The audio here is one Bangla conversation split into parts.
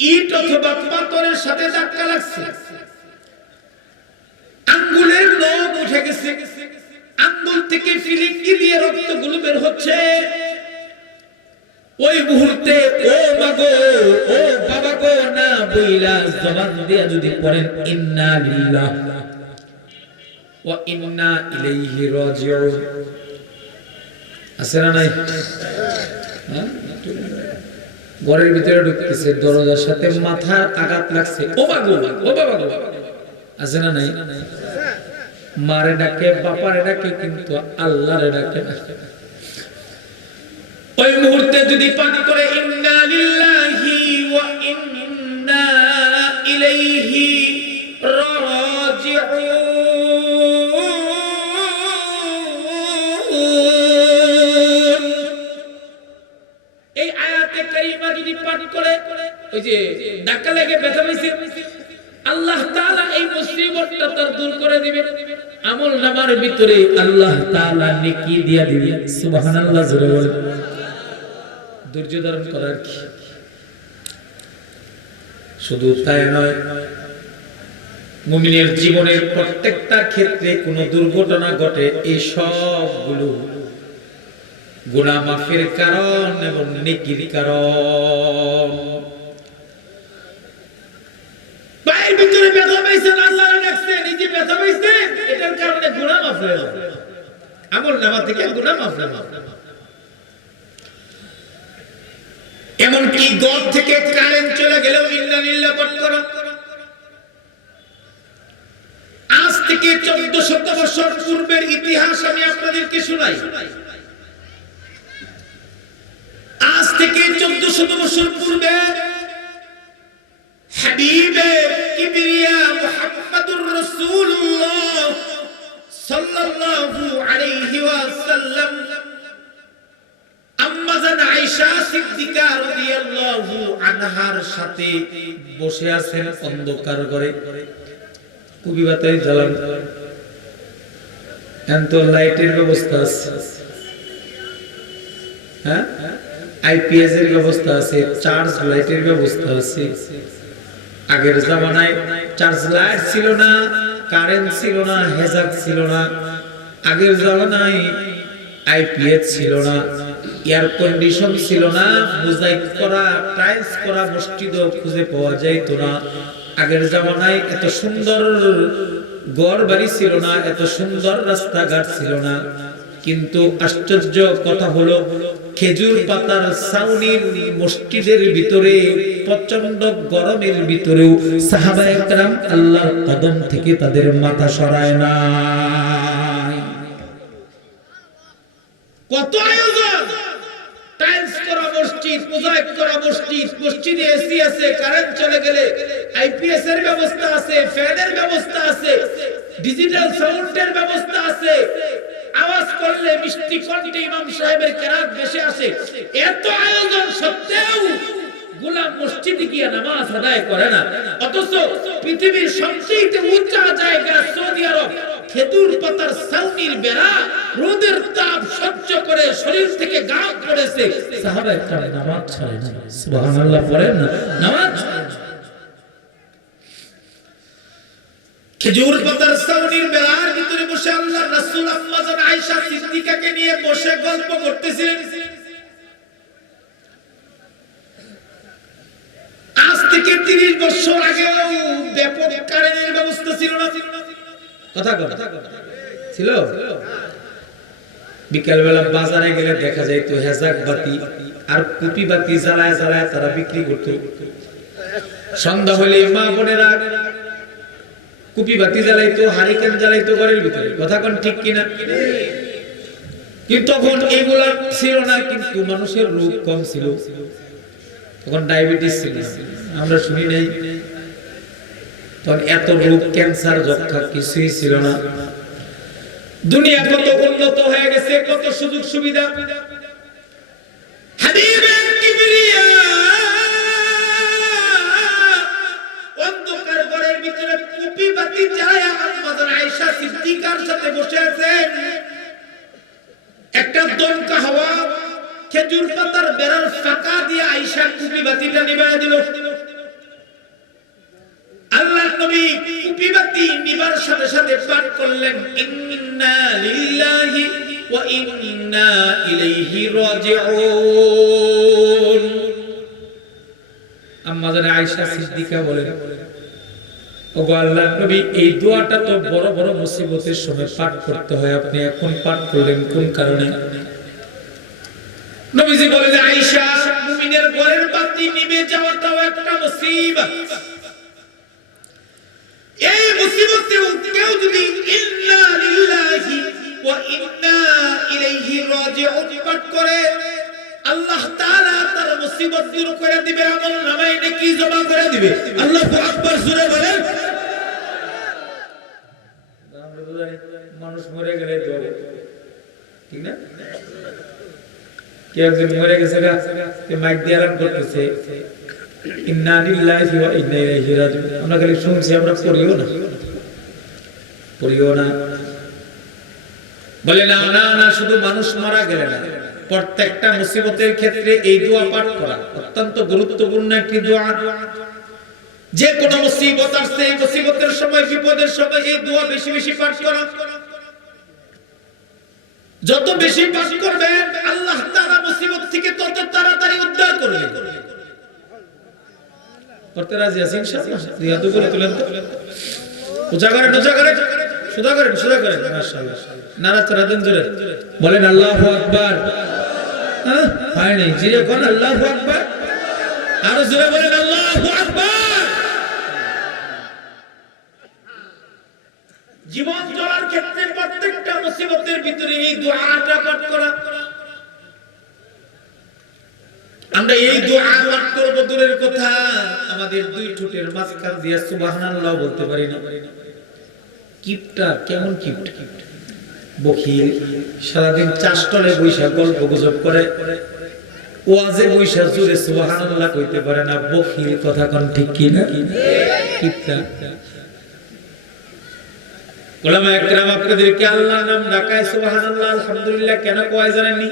ইট অথবা পাথরের সাথে ধাক্কা লাগছে, আঙ্গুলের নখ উঠে গেছে, আঙ্গুল থেকে ফিলিঙ্গি দিয়ে রক্তগুলো বের হচ্ছে। ওই মুহূর্তে ও মাগো, ও বাবা গো না বইলা জবান দিয়া যদি পড়েন ইন্না লিল্লাহি ওয়া ইন্না ইলাইহি রাজিউন, আছে না নাই? ঘরের ভিতরে ঢুকতেছে, দরজার সাথে মাথার আঘাত লাগছে, ও মাগো, ও বাবা গো, আছে না নাই? মারে ডাকে, বাপারে ডাকে, কিন্তু আল্লাহরে ডাকে না। ওই মুহূর্তে যদি পাঠ করে ইন্না লিল্লাহি ওয়া ইন্না ইলাইহি রাজিউন, এই আয়াতে কারিমা যদি পাঠ করে, ওই যে ধাক্কা লেগে ব্যথা হইছে, আল্লাহ তাআলা এই মুসিবতটা তার দূর করে দিবেন। আমল নামার ভিতরে আল্লাহ তাআলা নেকি দিয়া দিবেন। সুবহানাল্লাহ, জোরে বলেন। ধৈর্য ধারণ করার কি, শুধু তাই নয়, মুমিনের জীবনের প্রত্যেকটা ক্ষেত্রে কোনো দুর্ঘটনা ঘটে, এই সবগুলো গুনাহ মাফের কারণ এবং নেকির কারণ। পায়ের ভিতরে ব্যথা পাইছেন, আল্লাহর ডাকছে, নিজে ব্যথা পাইছেন, এটার কারণে গুনাহ মাফ হয়ে যাবে, আমল নামা থেকে গুনাহ মাফ হয়ে যাবে। এমনকি ঘর থেকে কারেন্ট চলে গেলেও ইন্না লিল্লাহি পাঠ করো। আজ থেকে 1400 বছর পূর্বের ইতিহাস আমি আপনাদেরকে শোনাই। আজ থেকে 1400 বছর পূর্বে হাবিবে কিবরিয়া মুহাম্মদুর রাসূলুল্লাহ সাল্লাল্লাহু আলাইহি ওয়াসাল্লাম আম্মাজান আয়েশা সিদ্দিকা রাদিয়াল্লাহু আনহার সাথে বসে আছেন অন্ধকার ঘরে, কুবি বাতাই জ্বালান, এত লাইটের ব্যবস্থা আছে, হ্যাঁ, আইপিএস এর ব্যবস্থা আছে, চার্জ লাইটের ব্যবস্থা আছে। আগের জামানায় চার্জ লাইট ছিল না, কারেন্ট ছিল না, হেজাব ছিল না, আগের জামানায় আইপিএস ছিল না, এয়ার কন্ডিশন ছিল না, মোজাইক করা টাইলস করা মসজিদও খুঁজে পাওয়া যাইতো না। আগের জামানায় এত সুন্দর ঘর বাড়ি ছিল না, এত সুন্দর রাস্তাঘাট ছিল না। কিন্তু আশ্চর্য কথা হলো, খেজুর পাতার ছাউনির মসজিদের ভিতরে প্রচন্ড গরমের ভিতরেও সাহাবায়ে কেরাম আল্লাহর কদম থেকে তাদের মাথা সরায় না। কত আয়োজন, টাইলস করা মসজিদ, মোজাইক করা মসজিদ, মসজিদে এসি আছে, কারেন্ট চলে গেলে আইপিএস এর ব্যবস্থা আছে, ফ্যানের ব্যবস্থা আছে, ডিজিটাল সাউন্ডের ব্যবস্থা আছে, আওয়াজ করলে মিষ্টি কণ্ঠে ইমাম সাহেবের কেরাত বেশি আসে। এত আয়োজন সত্ত্বেও গোলাম মসজিদে গিয়ে নামাজ আদায় করে না। অথচ পৃথিবীর সবচেয়ে উঁচা জায়গা সৌদি আরব, খেজুর পাতার ছাউনির বেড়া, রোদের তাপ সহ্য করে শরীর থেকে ঘাম পড়েছে, সাহাবায়ে কেরাম নামাজ ছাড়েন না। সুবহানাল্লাহ পড়েন না, নামাজ খেজুর পাতার ছাউনির বেড়ার ভিতরে বসে আল্লাহর রাসূল আম্মাজান আয়েশা সিদ্দিকাকে নিয়ে বসে গল্প করতেছিলেন। আজ থেকে 30 বছর আগেও ব্যাপক কারেন্টের ব্যবস্থা ছিল না। কথা ছিল? বিকেল বেলা বাজারে গেলে দেখা যাইতো হেজাক বাতি আর কুপি বাতি জ্বালায় জ্বালায় তারা বিক্রি করত। সন্ধ্যা হলে মা বোনেরা কুপি বাতি জ্বালাইতো, হারিকেন জ্বালাইতো ঘরের ভিতরে। কথা কোন ঠিক কিনা? কিন্তু তখন এগুলা ছিল না, কিন্তু মানুষের রোগ কম ছিল, তখন ডায়াবেটিস ছিল, আমরা শুনি নাই। তখন এত রোগ, ক্যান্সার, যক্ষা কিছুই ছিল না। দুনিয়া কত উন্নত হয়ে গেছে, কত সুযোগ সুবিধা। হাবিবে কিবরিয়া অন্ধকার ঘরের ভিতরে কুপি বাতি জ্বালায়া আম্মাজান আয়েশা সিদ্দিকার সাথে বসে আছেন। একটা দমকা হাওয়া খেজুর পাতার বেড়ার ফাঁকা দিয়ে আয়েশা কুপি বাতিটা নিভাইয়া দিল। পাঠ করলেন ইন্না লিল্লাহি ওয়া ইন্না ইলাইহি রাজিউন। আম্মা জান আয়েশা সিদ্দিকা বলেন, ওগো আল্লাহর নবী, এই দোয়াটা তো বড় বড় মুসিবতের সময় পাঠ করতে হয়, আপনি এখন পাঠ করলেন কোন কারণে? নবীজি বলেন, আয়েশা, মুমিনের ঘরের বাতি নিভে যাওয়াটাও একটা মুসিবত। এই মুসিবতে কেউ যদি ইন্না লিল্লাহি ওয়া ইন্না ইলাইহি রাজিউন পাঠ করে, আল্লাহ তাআলা তার মুসিবত দূর করে দিবে, আমলনামায় নেকি জমা করে দিবে। আল্লাহু আকবার জোরে বলেন। মানুষ মরে গেলে দোয়া, ঠিক না? কেউ একজন মরে গেছে গা, মাইক দিয়ে আরাম করতেছে ইন্না লিল্লাহি ওয়া ইন্না ইলাইহি রাজিউন। আমরা খালি শুনছি, আমরা পড়িও না। বলে না না না, শুধু মানুষ মারা গেলে না, প্রত্যেকটা মুসিবতের ক্ষেত্রে এই দোয়া পাঠ করা অত্যন্ত গুরুত্বপূর্ণ একটি দোয়া। যে কোন মুসিবত আসছে, এই মুসিবতের সময়, বিপদের সময় এই দোয়া বেশি বেশি পাঠ করা। যত বেশি পাঠ করবেন, আল্লাহ তাআলা মুসিবত থেকে তত তাড়াতাড়ি উদ্ধার করবেন। করতে রাজি আছেন ইনশাআল্লাহ? রিয়াদ করে তুলেন তো, উঁচা করেন, সোজা করেন, মাশাআল্লাহ। নারাজ দেন জোরে, বলেন আল্লাহু আকবার। হয় নাই, জিরে কোন আল্লাহু আকবার, আরো জোরে বলেন আল্লাহু আকবার। জীবন চলার ক্ষেত্রে প্রত্যেকটা মুসিবতের ভিতরে এই দোয়াটা পাঠ করা। আমরা এই দোয়া পাঠ করব দূরের কথা, আমাদের দুই ঠোঁটের মাঝখান দিয়ে সুবহানাল্লাহ বলতে পারি না। কিপটা কেমন কিপটা, বখিল, সারাদিন চাষটলে বৈশা গল্প গুজব করে, ওয়াজে বৈশা জোরে সুবহানাল্লাহ কইতে পারে না, বখিল। কথা কোন ঠিক কি না? কিপটা। উলামায়ে কেরাম আপনাদেরকে আল্লাহর নাম ডাকায় সুবহানাল্লাহ আলহামদুলিল্লাহ কেন কয় জানেননি?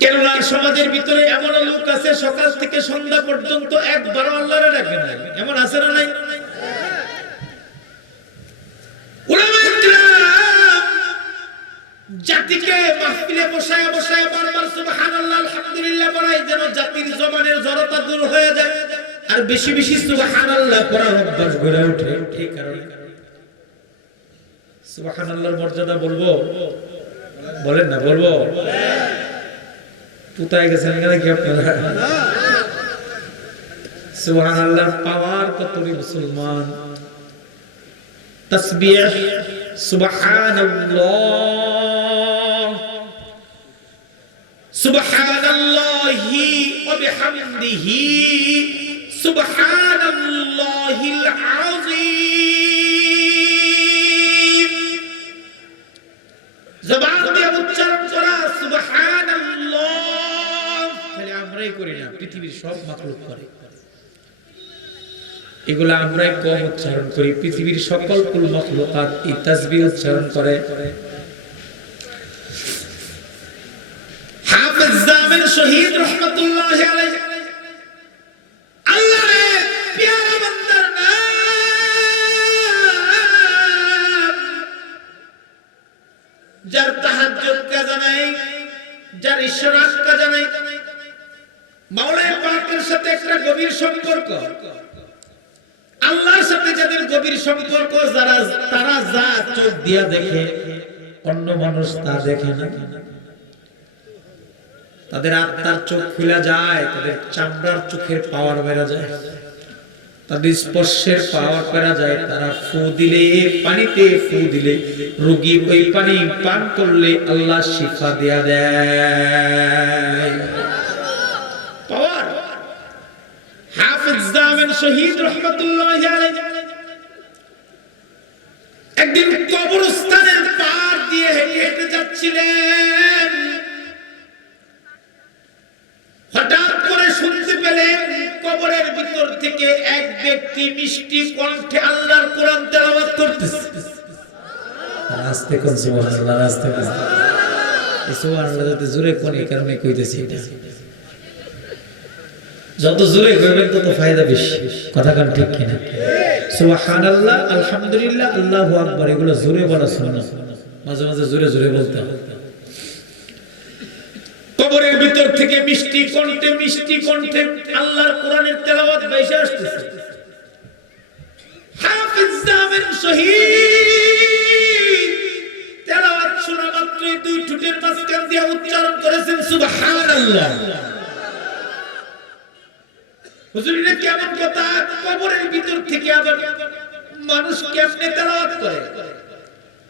কেননা সমাজের ভিতরে এমন লোক আছে সকাল থেকে সন্ধ্যা পর্যন্ত একবারও আল্লাহরে ডাকে না। এমন আছে না নাই? উলামায়ে কেরাম জাতিকে মাহফিলে বসায় বারবার সুবহানাল্লাহ আলহামদুলিল্লাহ বলাই, যেন জাতির জবানের জড়তা দূর হয়ে যায়, আর বেশি বেশি সুবহানাল্লাহ পড়ার অভ্যাস গড়ে ওঠে। এই কারণে সুবহানাল্লাহর মর্যাদা বলবো, বলেন না? বলবো। পুতায় গেছেন কেন কি আপনারা? সুবহানাল্লাহর পাওয়ার কত মুসলমান। তাসবিহ সুবহানাল্লাহ, সুবহানাল্লাহি ওয়া বিহামদিহি সুবহানাল্লাহিল আযীম। জবান দিয়ে উচ্চারণ করা সুবহানাল্লাহ। খালি আমরাই করি না, পৃথিবীর সব মাখলুক করে। এগুলা আমরাই কম উচ্চারণ করি, পৃথিবীর সকল কুল মাখলুকাত এই তাসবিহ উচ্চারণ করে। হাফেজ জামিল শহীদ রাহমাতুল্লাহি আলাইহি, আল্লাহর প্যারা বান্দার নাম, যার তাহাজ্জুদ কাজা নাই, যার ইশরাক কাজা নাই, মাওলানা পাকের সাথে একটা গভীর সম্পর্ক, আল্লাহর সাথে যাদের গভীর সম্পর্ক, তারা যা চোখ দিয়া দেখে অন্য মানুষ তা দেখে না। তাদের আত্মার চোখ খুলে যায়, তাদের চামড়ার চোখের পাওয়ার বেড়ে যায়, তাদের স্পর্শের পাওয়ার বেড়ে যায়। তারা ফু দিলে, পানিতে ফু দিলে রোগী ওই পানি পান করলে আল্লাহ শিফা দেয়া দেয়। পাওয়ার। হাফেজ জামিল শহীদ রাহমাতুল্লাহি আলাইহি একদিন কবরস্থানের পার দিয়ে হেঁটে হেঁটে যাচ্ছিলেন। হঠাৎ করে শুনতে পেলেন কবরের ভিতর থেকে এক ব্যক্তি মিষ্টি কণ্ঠে আল্লাহর কোরআন তেলাওয়াত করতেছে। আস্তে কোন সুবহানাল্লাহ, আস্তে কোন সুবহানাল্লাহ, যত জোরে কোন এই কারণে কইতেছি। এটা যত জোরে কইবেন তত ফায়দা বেশি। কথা কোন ঠিক কিনা? সুবহানাল্লাহ, আলহামদুলিল্লাহ, আল্লাহু আকবার এগুলো জোরে বলা সুন্নাত, মাঝে মাঝে জোরে জোরে বলতে হবে। কবরের ভিতর থেকে মিষ্টি কণ্ঠে আল্লাহর কোরআনের তেলাওয়াত বাইসে আসতেছে। হাফেজ জামিন শহীদ তেলাওয়াত শোনা মাত্রই দুই ঠোঁটের মাঝখান দিয়ে উচ্চারণ করেছেন সুবহানাল্লাহ। হুজুর এটা কেমন কথা, কবরের ভিতর থেকে আবার মানুষ কেমনে তেলাওয়াত করে?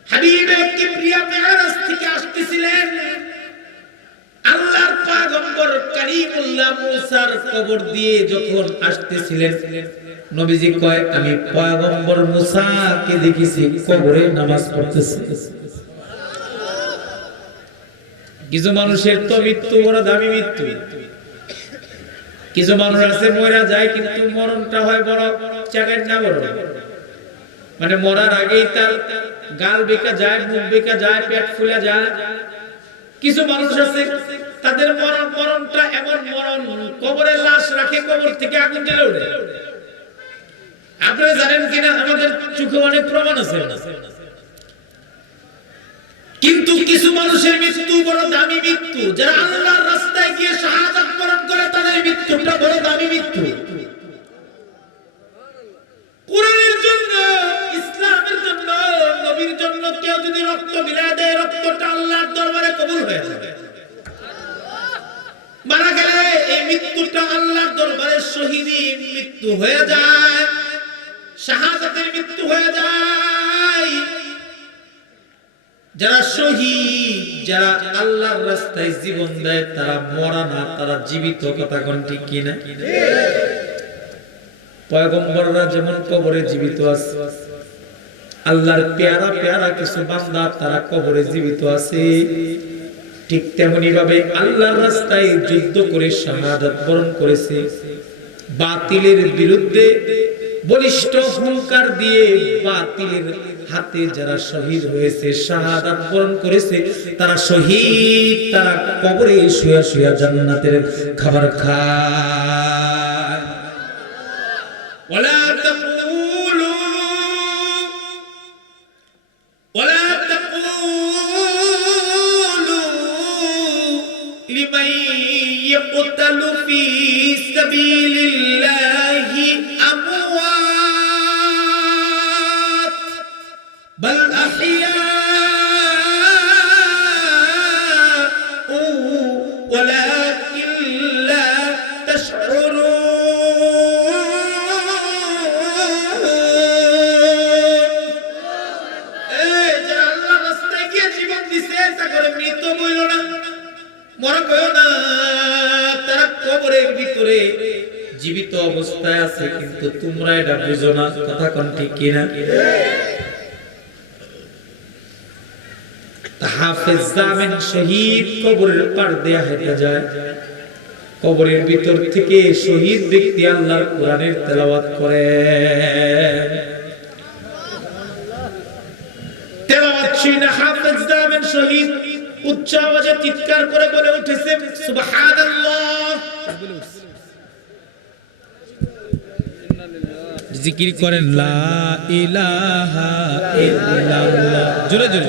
হাবিবে কিবরিয়া মেরাজ থেকে আসতেছিলেন, আল্লাহর পয়গম্বর কারীমুল্লাহ মুসার কবর দিয়ে যখন আসতেছিলেন, নবীজি কয় আমি পয়গম্বর মুসাকে দেখেছি কবরে নামাজ পড়তেছে। কিছু মানুষের তো মৃত্যু বড় দামি মৃত্যু, কিছু মানুষ আছে মরা যায় কিন্তু মরণটা হয় বড় চাকার না বড়, মানে মরার আগেই তার গাল বেঁকা যায়, মুখ বেঁকা যায়, পেট ফুলে যায়। কিছু মানুষ আছে তাদের মরণটা এমন মরণ, কবরে লাশ রাখে, কবর থেকে আগুন জ্বলে ওঠে। আপনারা জানেন কিনা, আমাদের চোখে অনেক প্রমাণ আছে। কিন্তু কিছু মানুষের মৃত্যু বড় দামি মৃত্যু, যারা আল্লাহর রাস্তায় গিয়ে শাহাদাত বরণ করে তাদের মৃত্যুটা বড় দামি মৃত্যু। কোরআনের জন্য, ইসলামের জন্য, নবীর জন্য কেউ যদি রক্ত বিলায় দেয়, রক্তটা আল্লাহর দরবারে কবুল হয়ে যাবে। মারা গেলে এই মৃত্যুটা আল্লাহর দরবারে শহীদি মৃত্যু হয়ে যায়, শাহাদাতের মৃত্যু হয়ে যায়। যারা শহীদ, যারা আল্লাহর রাস্তায় জীবন দেয়, তারা মরা না, তারা জীবিত। কথা কোন ঠিক কিনা? পয়গম্বররা যেমন কবরে জীবিত আছে, আল্লাহর পেয়ারা পেয়ারা কিছু বান্দা তারা কবরে জীবিত আছে, ঠিক তেমনি ভাবে আল্লাহর রাস্তায় যুদ্ধ করে শাহাদাত বরণ করেছে। বাতিলের বিরুদ্ধে বলিষ্ঠ হুঙ্কার দিয়ে বাতিলের হাতে যারা শহীদ হয়েছে, শাহাদাত বরণ করেছে, তারা শহীদ, তারা কবরে শুয়ে শুয়ে জান্নাতের খাবার খায়। ওয়ালা তাকুলু লিমান ইয়াকতালু ফি সাবিলিল্লাহি আমওয়াত বাল আহইয়াউ ওয়ালাকিন লা তাশউরুন। মৃত বইল না, মরা কইও না, তারা কবরের ভিতরে জীবিত অবস্থায় আছে, কিন্তু তোমরা এটা বুঝো না। কথা কোন ঠিক কিনা? হাফেজ জামিন শহীদ কবরের পার দেয়া হেঁটে যায়, কবরের ভিতর থেকে শহীদ ব্যক্তি আল্লাহর কোরআনের তেলাওয়াত করে। তেলাওয়াত শুনে হাফেজ জামিন শহীদ উচ্চ আওয়াজে চিৎকার করে বলে উঠেছে সুবহানাল্লাহ। জিকির করেন লা ইলাহা ইল্লাল্লাহ, জোরে জোরে।